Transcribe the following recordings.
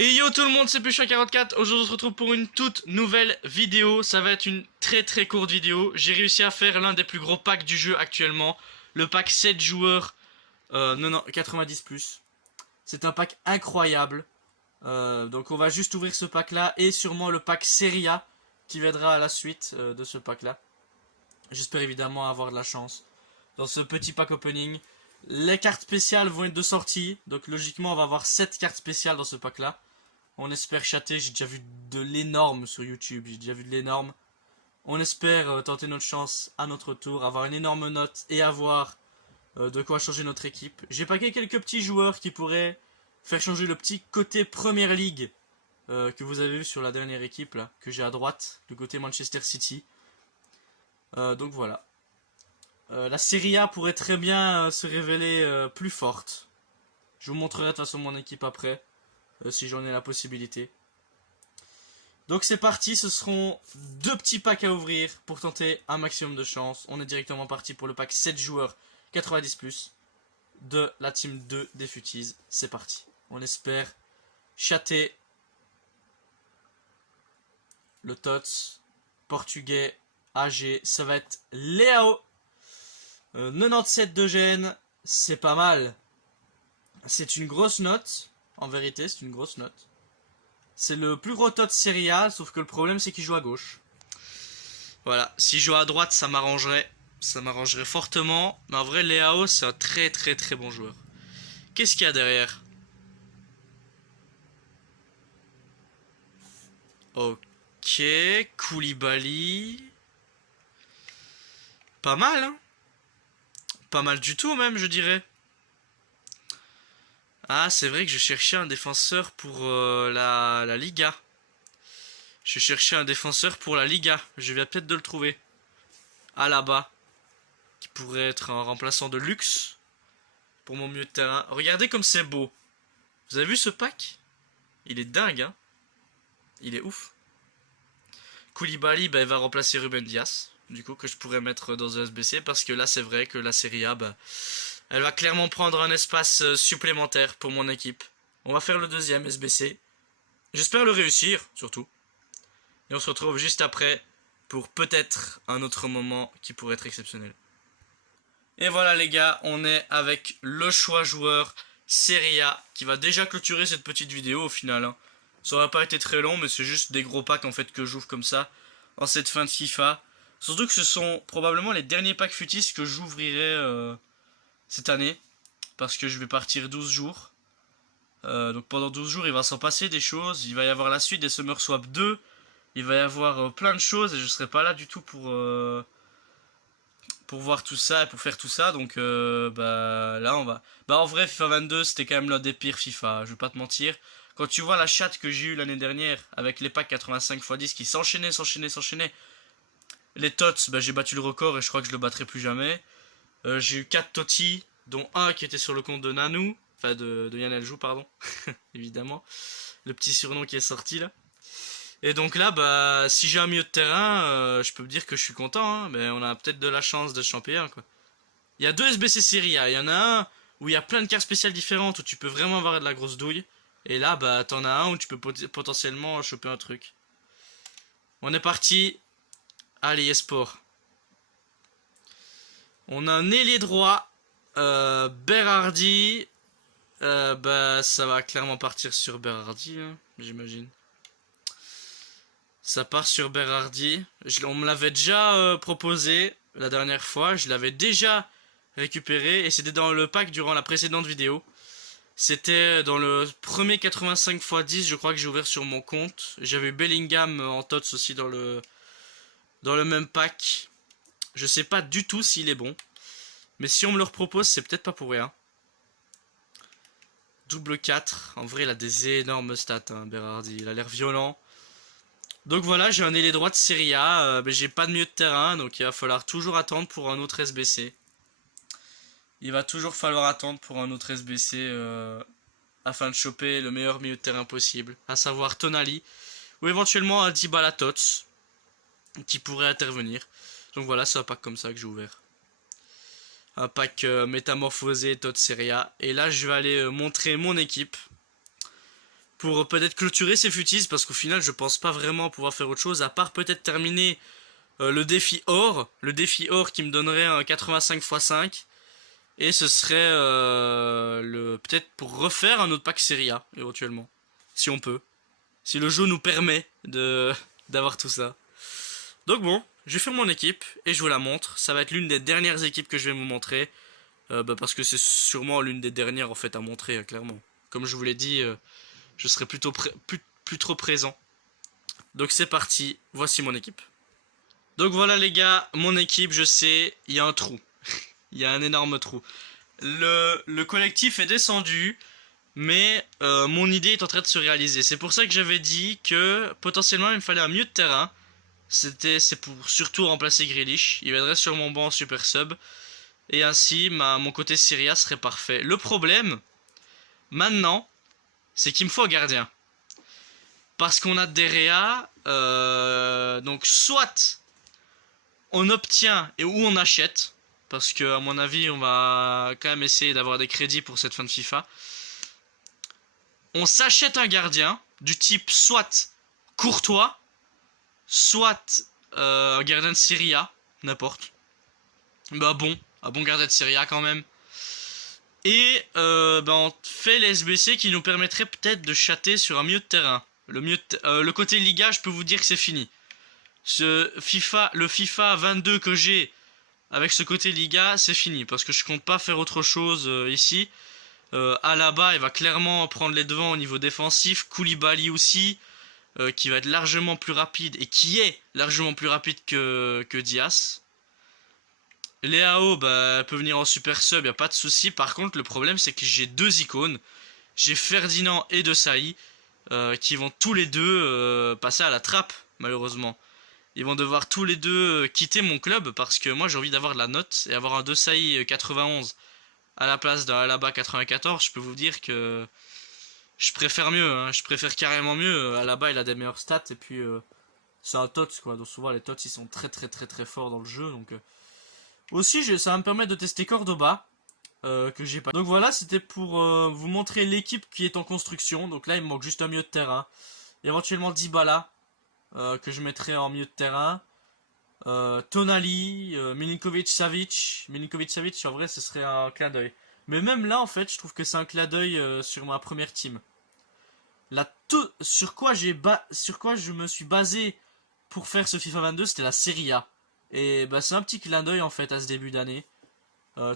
Et yo tout le monde, c'est Pucha44. Aujourd'hui on se retrouve pour une toute nouvelle vidéo. Ça va être une très courte vidéo. J'ai réussi à faire l'un des plus gros packs du jeu actuellement. Le pack 7 joueurs 90+. C'est un pack incroyable. Donc on va juste ouvrir ce pack là. Et sûrement le pack Serie A qui viendra à la suite de ce pack là. J'espère évidemment avoir de la chance dans ce petit pack opening. Les cartes spéciales vont être de sortie. Donc logiquement on va avoir 7 cartes spéciales dans ce pack là. On espère chatter, j'ai déjà vu de l'énorme sur YouTube, j'ai déjà vu de l'énorme. On espère tenter notre chance à notre tour, avoir une énorme note et avoir de quoi changer notre équipe. J'ai packé quelques petits joueurs qui pourraient faire changer le petit côté Première Ligue que vous avez vu sur la dernière équipe là, que j'ai à droite, le côté Manchester City. Donc voilà. La Serie A pourrait très bien se révéler plus forte. Je vous montrerai de toute façon mon équipe après, si j'en ai la possibilité. Donc c'est parti, ce seront deux petits packs à ouvrir pour tenter un maximum de chance. On est directement parti pour le pack 7 joueurs 90+, de la team 2 des Futies. C'est parti. On espère chatter le TOTS, portugais, AG, ça va être Léao. 97 de gêne, c'est pas mal. C'est une grosse note, en vérité c'est une grosse note. C'est le plus gros TOTS Serie A, sauf que le problème c'est qu'il joue à gauche. Voilà, s'il joue à droite ça m'arrangerait fortement. Mais en vrai Léao c'est un très bon joueur. Qu'est-ce qu'il y a derrière? Ok, Koulibaly. Pas mal hein. Pas mal du tout même je dirais. Ah c'est vrai que je cherchais un défenseur pour la Liga. Je cherchais un défenseur pour la Liga. Je viens peut-être de le trouver. Alaba. Qui pourrait être un remplaçant de luxe. Pour mon milieu de terrain. Regardez comme c'est beau. Vous avez vu ce pack? Il est dingue hein. Il est ouf. Koulibaly bah, il va remplacer Ruben Dias. Du coup que je pourrais mettre dans un SBC. Parce que là c'est vrai que la Serie A bah, elle va clairement prendre un espace supplémentaire pour mon équipe. On va faire le deuxième SBC. J'espère le réussir surtout. Et on se retrouve juste après pour peut-être un autre moment qui pourrait être exceptionnel. Et voilà les gars, on est avec le choix joueur Serie A qui va déjà clôturer cette petite vidéo au final. Hein. Ça n'aurait pas été très long mais c'est juste des gros packs en fait que j'ouvre comme ça en cette fin de FIFA. Surtout que ce sont probablement les derniers packs futis que j'ouvrirai cette année. Parce que je vais partir 12 jours. Donc pendant 12 jours il va s'en passer des choses. Il va y avoir la suite des Summer Swap 2. Il va y avoir plein de choses et je serai pas là du tout pour voir tout ça et pour faire tout ça. Donc bah là on va... Bah en vrai FIFA 22 c'était quand même l'un des pires FIFA, je vais pas te mentir. Quand tu vois la chatte que j'ai eu l'année dernière avec les packs 85x10 qui s'enchaînaient. Les TOTS, bah j'ai battu le record et je crois que je le battrai plus jamais. J'ai eu 4 TOTI, dont un qui était sur le compte de Nanou, enfin de Yann Eljou pardon, évidemment. Le petit surnom qui est sorti là. Et donc là, bah, si j'ai un milieu de terrain, je peux me dire que je suis content, hein, mais on a peut-être de la chance de champion, quoi. Il y a deux SBC Serie A, il y en a un où il y a plein de cartes spéciales différentes, où tu peux vraiment avoir de la grosse douille. Et là, bah, t'en as un où tu peux potentiellement choper un truc. On est parti. Allez, Esport. On a un ailier droit, Berardi. Bah, ça va clairement partir sur Berardi, hein, j'imagine. Ça part sur Berardi. On me l'avait déjà proposé la dernière fois. Je l'avais déjà récupéré. Et c'était dans le pack durant la précédente vidéo. C'était dans le premier 85x10, je crois que j'ai ouvert sur mon compte. J'avais eu Bellingham en TOTS aussi dans le même pack. Je sais pas du tout s'il est bon. Mais si on me le repropose, c'est peut-être pas pour rien. Double 4. En vrai, il a des énormes stats, hein, Berardi. Il a l'air violent. Donc voilà, j'ai un ailier droit de Serie A, mais j'ai pas de milieu de terrain, donc il va falloir toujours attendre pour un autre SBC. Il va toujours falloir attendre pour un autre SBC afin de choper le meilleur milieu de terrain possible, à savoir Tonali, ou éventuellement un Dybala Tots, qui pourrait intervenir. Donc voilà, c'est un pack comme ça que j'ai ouvert. Un pack métamorphosé Tots Serie A. Et là, je vais aller montrer mon équipe. pour peut-être clôturer ces futis, parce qu'au final je pense pas vraiment pouvoir faire autre chose à part peut-être terminer le défi or qui me donnerait un 85 x 5, et ce serait le peut-être pour refaire un autre pack Serie A éventuellement, si on peut, si le jeu nous permet de d'avoir tout ça. Donc bon, je vais faire mon équipe et je vous la montre. Ça va être l'une des dernières équipes que je vais vous montrer, parce que c'est sûrement l'une des dernières en fait à montrer, clairement. Comme je vous l'ai dit, je serai plutôt plus trop présent. Donc c'est parti, voici mon équipe. Donc voilà les gars, mon équipe, je sais, il y a un trou. Il y a un énorme trou. Le collectif est descendu, mais mon idée est en train de se réaliser. C'est pour ça que j'avais dit que potentiellement il me fallait un milieu de terrain. C'est pour surtout remplacer Grealish. Il viendrait sur mon banc en super sub. Et ainsi, mon côté Serie A serait parfait. Le problème, maintenant, c'est qu'il me faut un gardien. Parce qu'on a Derea, donc soit on obtient ou on achète. Parce que à mon avis, on va quand même essayer d'avoir des crédits pour cette fin de FIFA. On s'achète un gardien du type soit Courtois, soit un gardien de Serie A, n'importe. Bah bon, un bon gardien de Serie A quand même. Et on fait les SBC qui nous permettraient peut-être de chatter sur un milieu de terrain. Le côté Liga, je peux vous dire que c'est fini. Le FIFA 22 que j'ai avec ce côté Liga, c'est fini. Parce que je compte pas faire autre chose ici. Alaba, il va clairement prendre les devants au niveau défensif. Koulibaly aussi, qui va être largement plus rapide et qui est largement plus rapide que Diaz. Leao, bah, peut venir en super sub, y a pas de souci. Par contre, le problème, c'est que j'ai deux icônes. J'ai Ferdinand et De Sailly, qui vont tous les deux passer à la trappe, malheureusement. Ils vont devoir tous les deux quitter mon club parce que moi, j'ai envie d'avoir de la note et avoir un De Sailly 91 à la place d'un Alaba 94. Je peux vous dire que je préfère mieux, hein. Je préfère carrément mieux. Alaba, il a des meilleures stats et puis c'est un TOTS, quoi. Donc souvent, les TOTS, ils sont très très très très forts dans le jeu, donc... Aussi, ça va me permettre de tester Cordoba, que j'ai pas. Donc voilà, c'était pour vous montrer l'équipe qui est en construction. Donc là, il me manque juste un milieu de terrain. Éventuellement Dybala, que je mettrai en milieu de terrain. Tonali, Milinkovic-Savic. Milinkovic-Savic, en vrai, ce serait un clin d'œil. Mais même là, en fait, je trouve que c'est un clin d'œil sur ma première team. Là, sur quoi je me suis basé pour faire ce FIFA 22, c'était la Serie A. Et bah, c'est un petit clin d'œil en fait à ce début d'année.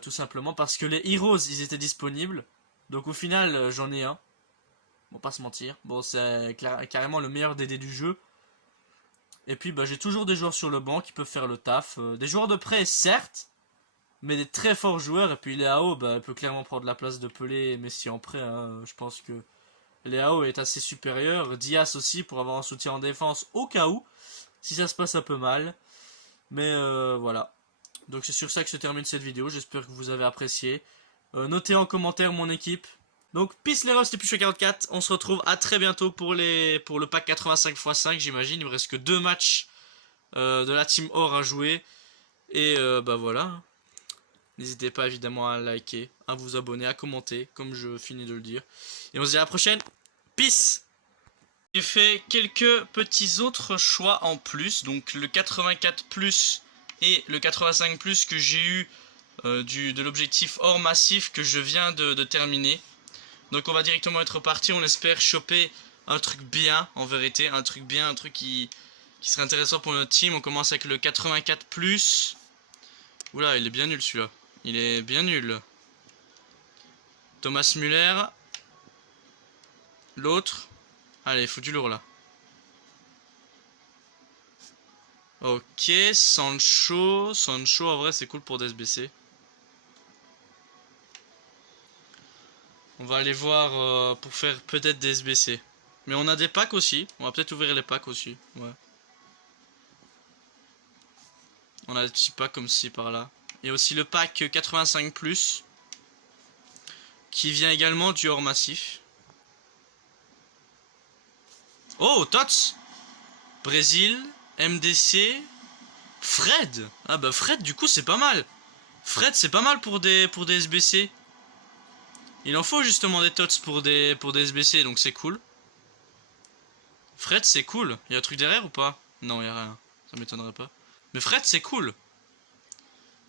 Tout simplement parce que les Heroes ils étaient disponibles. Donc au final j'en ai un. Bon, pas se mentir. Bon, c'est carrément le meilleur DD du jeu. Et puis bah, j'ai toujours des joueurs sur le banc qui peuvent faire le taf. Des joueurs de prêt certes. Mais des très forts joueurs. Et puis Leao bah, peut clairement prendre la place de Pelé et Messi en prêt. Hein. Je pense que Leao est assez supérieur. Diaz aussi pour avoir un soutien en défense au cas où. Si ça se passe un peu mal. Mais voilà. Donc c'est sur ça que se termine cette vidéo. J'espère que vous avez apprécié. Notez en commentaire mon équipe. Donc peace les refs, c'était Pucho44. On se retrouve à très bientôt pour le pack 85 x 5 j'imagine. Il me reste que 2 matchs de la team or à jouer. Et bah voilà. N'hésitez pas évidemment à liker, à vous abonner, à commenter, comme je finis de le dire. Et on se dit à la prochaine. Peace. J'ai fait quelques petits autres choix en plus, donc le 84 plus et le 85 plus que j'ai eu de l'objectif hors massif que je viens de terminer. Donc on va directement être parti, on espère choper un truc bien en vérité, un truc bien, un truc qui serait intéressant pour notre team. On commence avec le 84 plus. Oula, il est bien nul celui-là, il est bien nul. Thomas Müller, l'autre. Allez, il faut du lourd là. Ok, Sancho. Sancho, en vrai, c'est cool pour des SBC. On va aller voir pour faire peut-être des SBC. Mais on a des packs aussi. On va peut-être ouvrir les packs aussi. Ouais. On a des petits packs comme ci par là. Et aussi le pack 85+. Qui vient également du hors massif. Oh, Tots, Brésil, MDC, Fred. Ah bah Fred du coup c'est pas mal. Fred c'est pas mal pour des SBC. Il en faut justement des Tots pour des SBC donc c'est cool. Fred, c'est cool. Y'a un truc derrière ou pas? Non, y'a rien. Ça m'étonnerait pas. Mais Fred, c'est cool.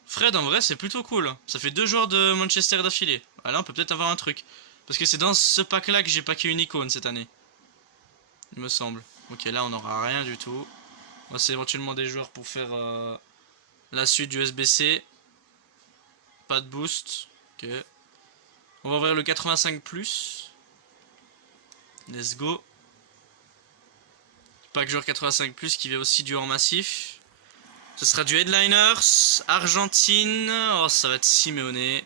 Fred, en vrai, c'est plutôt cool. Ça fait 2 joueurs de Manchester d'affilée. Ah, là, on peut peut-être avoir un truc. Parce que c'est dans ce pack-là que j'ai packé une icône cette année. Il me semble. Ok, là, on n'aura rien du tout. Moi, c'est éventuellement des joueurs pour faire la suite du SBC. Pas de boost. Ok. On va ouvrir le 85+. Let's go. Pack joueur 85+, qui vient aussi du hors massif. Ce sera du Headliners, Argentine. Oh, ça va être Simeone.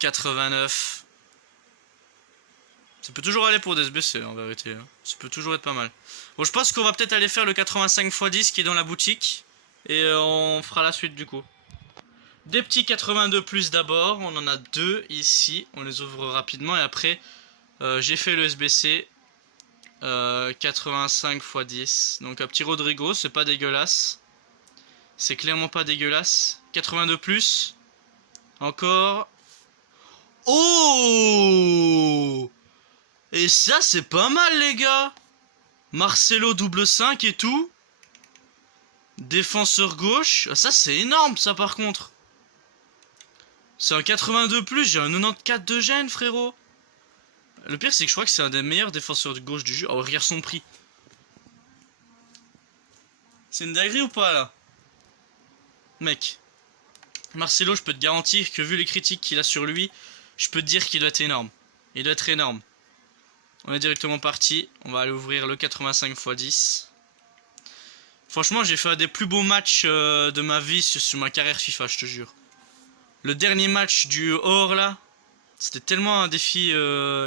89. Ça peut toujours aller pour des SBC en vérité. Ça peut toujours être pas mal. Bon, je pense qu'on va peut-être aller faire le 85x10 qui est dans la boutique. Et on fera la suite du coup. Des petits 82+ d'abord. On en a 2 ici. On les ouvre rapidement. Et après, j'ai fait le SBC. 85x10. Donc un petit Rodrigo, c'est pas dégueulasse. C'est clairement pas dégueulasse. 82+. Encore. Oh! Et ça, c'est pas mal, les gars. Marcelo double 5 et tout. Défenseur gauche. Ah, ça, c'est énorme, ça, par contre. C'est un 82+. J'ai un 94 de gêne, frérot. Le pire, c'est que je crois que c'est un des meilleurs défenseurs de gauche du jeu. Oh, regarde son prix. C'est une dinguerie ou pas, là? Mec. Marcelo, je peux te garantir que vu les critiques qu'il a sur lui, je peux te dire qu'il doit être énorme. Il doit être énorme. On est directement parti. On va aller ouvrir le 85x10. Franchement, j'ai fait un des plus beaux matchs de ma vie sur ma carrière FIFA, je te jure. Le dernier match du hors, là, c'était tellement un défi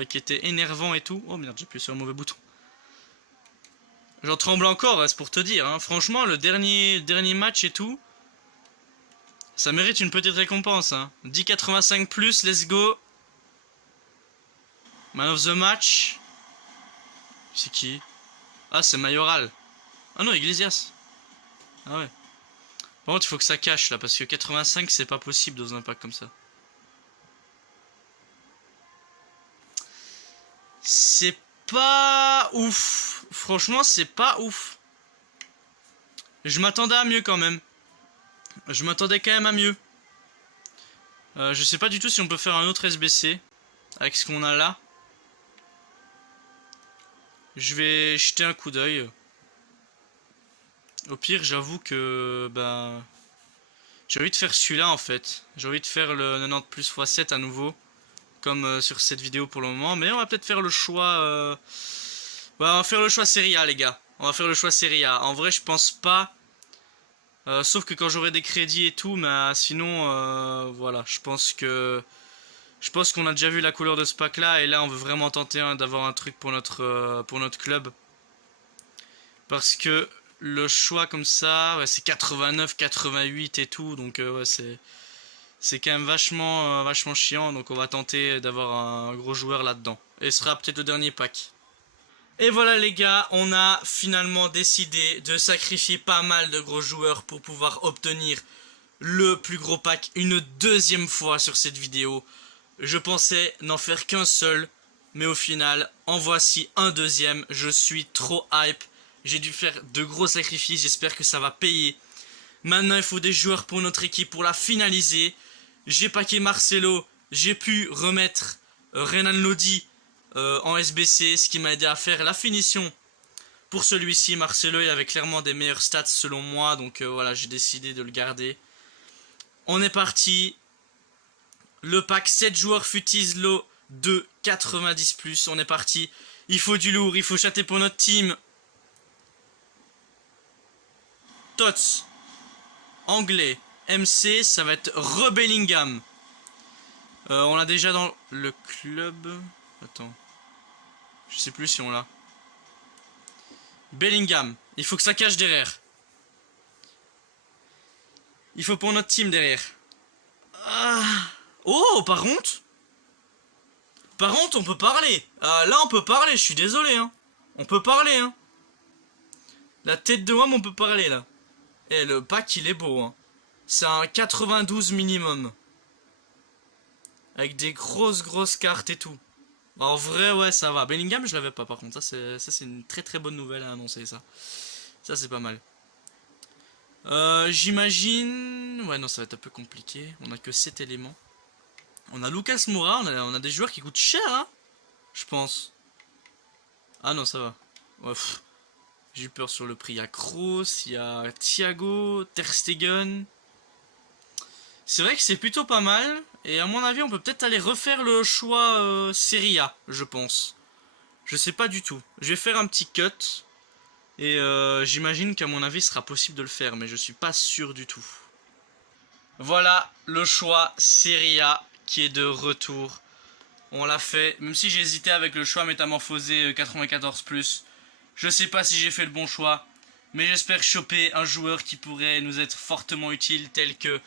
qui était énervant et tout. Oh merde, j'ai appuyé sur le mauvais bouton. J'en tremble encore, c'est pour te dire. Hein. Franchement, le dernier match et tout, ça mérite une petite récompense. Hein. 10,85+, let's go. Man of the match. C'est qui? Ah, c'est Mayoral. Ah non, Iglesias. Ah ouais. Par contre, il faut que ça cache là, parce que 85, c'est pas possible dans un pack comme ça. C'est pas ouf. Franchement, c'est pas ouf. Je m'attendais à mieux quand même. Je m'attendais quand même à mieux. Je sais pas du tout si on peut faire un autre SBC avec ce qu'on a là. Je vais jeter un coup d'œil. Au pire, j'avoue que ben j'ai envie de faire celui-là en fait. J'ai envie de faire le 90+x7 à nouveau, comme sur cette vidéo pour le moment. Mais on va peut-être faire le choix. Ouais, on va faire le choix Serie A, les gars. On va faire le choix Serie A. En vrai, je pense pas. Sauf que quand j'aurai des crédits et tout, mais sinon, voilà, je pense qu'on a déjà vu la couleur de ce pack là, et là on veut vraiment tenter d'avoir un truc pour notre club. Parce que le choix comme ça, ouais, c'est 89, 88 et tout, donc ouais, c'est quand même vachement chiant, donc on va tenter d'avoir un gros joueur là-dedans. Et ce sera peut-être le dernier pack. Et voilà les gars, on a finalement décidé de sacrifier pas mal de gros joueurs pour pouvoir obtenir le plus gros pack une deuxième fois sur cette vidéo. Je pensais n'en faire qu'un seul, mais au final, en voici un deuxième. Je suis trop hype. J'ai dû faire de gros sacrifices, j'espère que ça va payer. Maintenant, il faut des joueurs pour notre équipe pour la finaliser. J'ai packé Marcelo, j'ai pu remettre Renan Lodi en SBC, ce qui m'a aidé à faire la finition. Pour celui-ci, Marcelo, il avait clairement des meilleurs stats selon moi, donc voilà, j'ai décidé de le garder. On est parti. Le pack 7 joueurs Futis Low de 90+, on est parti. Il faut du lourd, il faut chatter pour notre team. Tots, anglais, MC, ça va être Rebellingham. On l'a déjà dans le club. Attends. Je sais plus si on l'a. Bellingham. Il faut que ça cache derrière. Il faut pour notre team derrière. Ah. Oh, par contre. Par contre, on peut parler. Là, on peut parler, je suis désolé. Hein. On peut parler. Hein. La tête de homme, on peut parler là. Et le pack, il est beau. Hein. C'est un 92 minimum. Avec des grosses cartes et tout. En vrai, ouais, ça va. Bellingham, je l'avais pas par contre. Ça c'est une très très bonne nouvelle à annoncer, ça. Ça, c'est pas mal. J'imagine... Ouais, non, ça va être un peu compliqué. On a que 7 éléments. On a Lucas Moura, on a des joueurs qui coûtent cher, hein, je pense. Ah non, ça va. Ouais, j'ai eu peur sur le prix. Il y a Kroos, il y a Thiago, Ter Stegen. C'est vrai que c'est plutôt pas mal. Et à mon avis, on peut peut-être aller refaire le choix Serie A, je pense. Je sais pas du tout. Je vais faire un petit cut. Et j'imagine qu'à mon avis, ce sera possible de le faire. Mais je suis pas sûr du tout. Voilà le choix Serie A qui est de retour. On l'a fait. Même si j'ai hésité avec le choix métamorphosé 94+. Je sais pas si j'ai fait le bon choix. Mais j'espère choper un joueur qui pourrait nous être fortement utile, tel que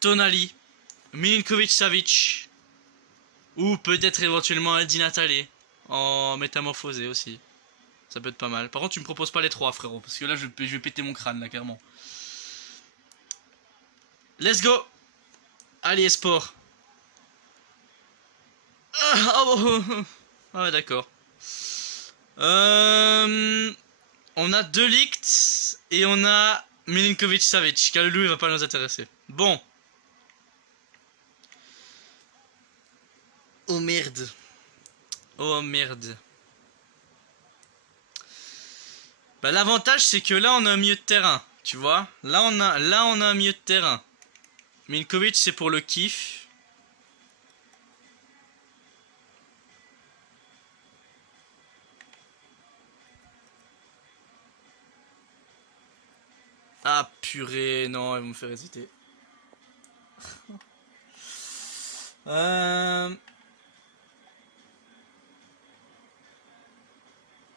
Tonali, Milinkovic-Savic, ou peut-être éventuellement Aldi Natale en métamorphosé aussi. Ça peut être pas mal. Par contre, tu me proposes pas les trois, frérot, parce que là, je vais péter mon crâne, là, clairement. Let's go. Allez, sport. Ah ouais, d'accord. On a De Ligt et on a Milinkovic-Savic. Kalulu, il va pas nous intéresser. Bon. Oh merde. Oh merde. Bah l'avantage c'est que là on a un milieu de terrain, tu vois. Là on a un milieu de terrain. Milinkovic c'est pour le kiff. Ah purée, non, ils vont me faire hésiter.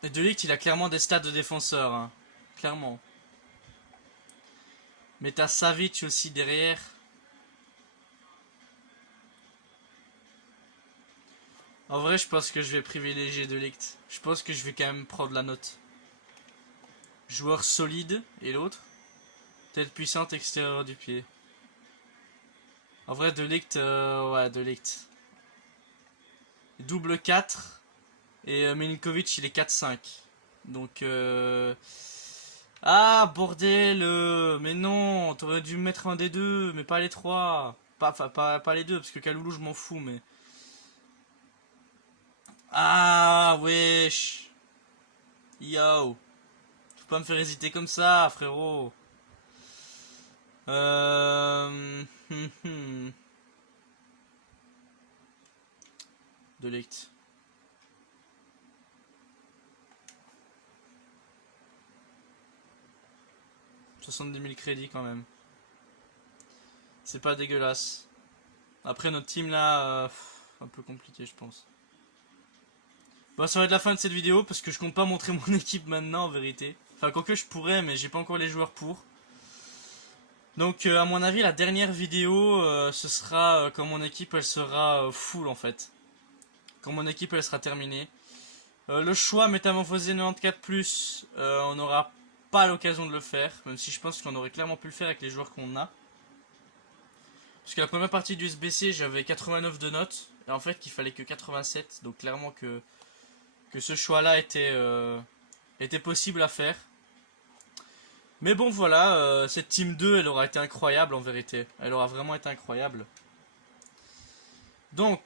Et De Ligt il a clairement des stats de défenseur, hein. Clairement. Mais t'as Savic aussi derrière. En vrai, je pense que je vais privilégier De Ligt. Je pense que je vais quand même prendre la note. Joueur solide, et l'autre tête puissante extérieure du pied. En vrai, De Ligt, ouais, De Ligt. Double 4. Et Milinkovic, il est 4-5. Donc, ah, bordel. Mais non, t'aurais dû mettre un des deux, mais pas les trois. Pas les deux, parce que Kaloulou, je m'en fous, mais... Ah, wesh. Yo. Faut pas me faire hésiter comme ça, frérot. De Ligt. 70 000 crédits quand même. C'est pas dégueulasse. Après notre team là, un peu compliqué je pense. Bon, ça va être la fin de cette vidéo parce que je compte pas montrer mon équipe maintenant en vérité. Enfin, quoique je pourrais, mais j'ai pas encore les joueurs pour. Donc, à mon avis, la dernière vidéo, ce sera quand mon équipe elle sera full en fait. Quand mon équipe elle sera terminée. Le choix métamorphosé 94+, on n'aura pas l'occasion de le faire, même si je pense qu'on aurait clairement pu le faire avec les joueurs qu'on a. Parce que la première partie du SBC, j'avais 89 de notes, et en fait, il fallait que 87, donc clairement que ce choix-là était possible à faire. Mais bon, voilà, cette Team 2, elle aura été incroyable en vérité. Elle aura vraiment été incroyable. Donc,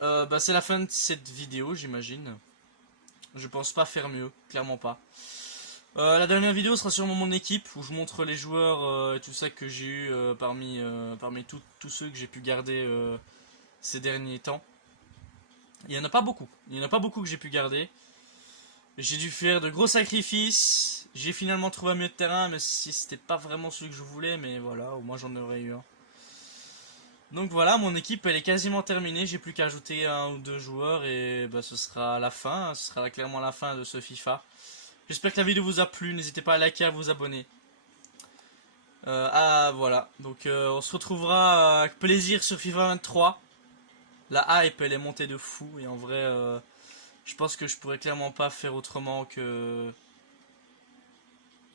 bah, c'est la fin de cette vidéo, j'imagine. Je pense pas faire mieux, clairement pas. La dernière vidéo sera sûrement mon équipe, où je montre les joueurs et tout ça que j'ai eu parmi tous ceux que j'ai pu garder ces derniers temps. Il y en a pas beaucoup. Il y en a pas beaucoup que j'ai pu garder. J'ai dû faire de gros sacrifices. J'ai finalement trouvé un milieu de terrain, mais si c'était pas vraiment celui que je voulais, mais voilà, au moins j'en aurais eu un. Donc voilà, mon équipe elle est quasiment terminée. J'ai plus qu'à ajouter un ou deux joueurs et bah, ce sera la fin. Ce sera clairement la fin de ce FIFA. J'espère que la vidéo vous a plu. N'hésitez pas à liker, à vous abonner. Voilà. Donc on se retrouvera avec plaisir sur FIFA 23. La hype elle est montée de fou et en vrai je pense que je pourrais clairement pas faire autrement que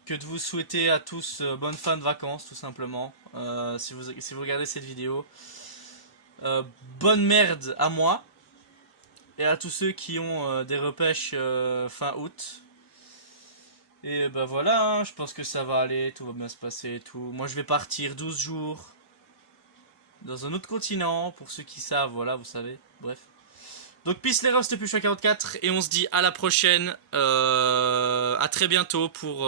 de vous souhaiter à tous bonne fin de vacances tout simplement. Si vous regardez cette vidéo. Bonne merde à moi. et à tous ceux qui ont des repêches fin août. Et bah voilà, hein, je pense que ça va aller, tout va bien se passer et tout. Moi je vais partir 12 jours dans un autre continent, pour ceux qui savent, voilà, vous savez, bref. Donc peace les refs, c'était Puchois 44 et on se dit à la prochaine, à très bientôt pour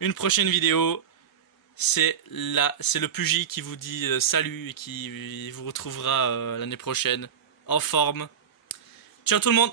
une prochaine vidéo. C'est le Pugy qui vous dit salut et qui vous retrouvera l'année prochaine en forme. Ciao tout le monde!